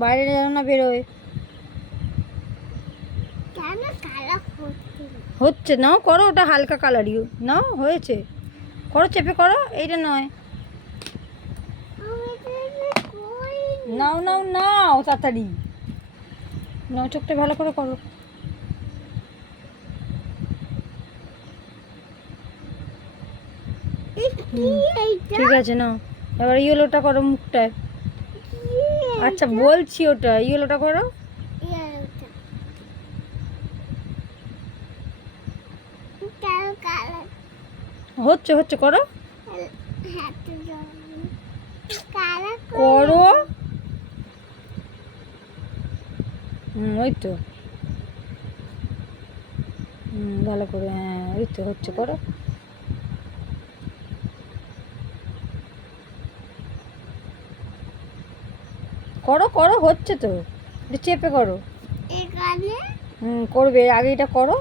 বাইরে যেন না বেরোয়। হচ্ছে নাও, করো, ওটা হালকা কালারই নাও, হয়েছে, করো, চেপে করো, এইটা নয়। নাও নাও নাও, তাড়াতাড়ি নাও, চোখটা ভালো করে করো। ঠিক আছে নাও, এবার ইয়েলোটা করো মুখটায়। আচ্ছা বলছি, ওটা ইয়েলোটা করো। হচ্ছে হচ্ছে, করো করো। ওই তো, ভালো করে, হ্যাঁ ওই তো হচ্ছে, করো। করো করো, হচ্ছে তো, একটু চেপে করো। করবে, আগে এটা করো।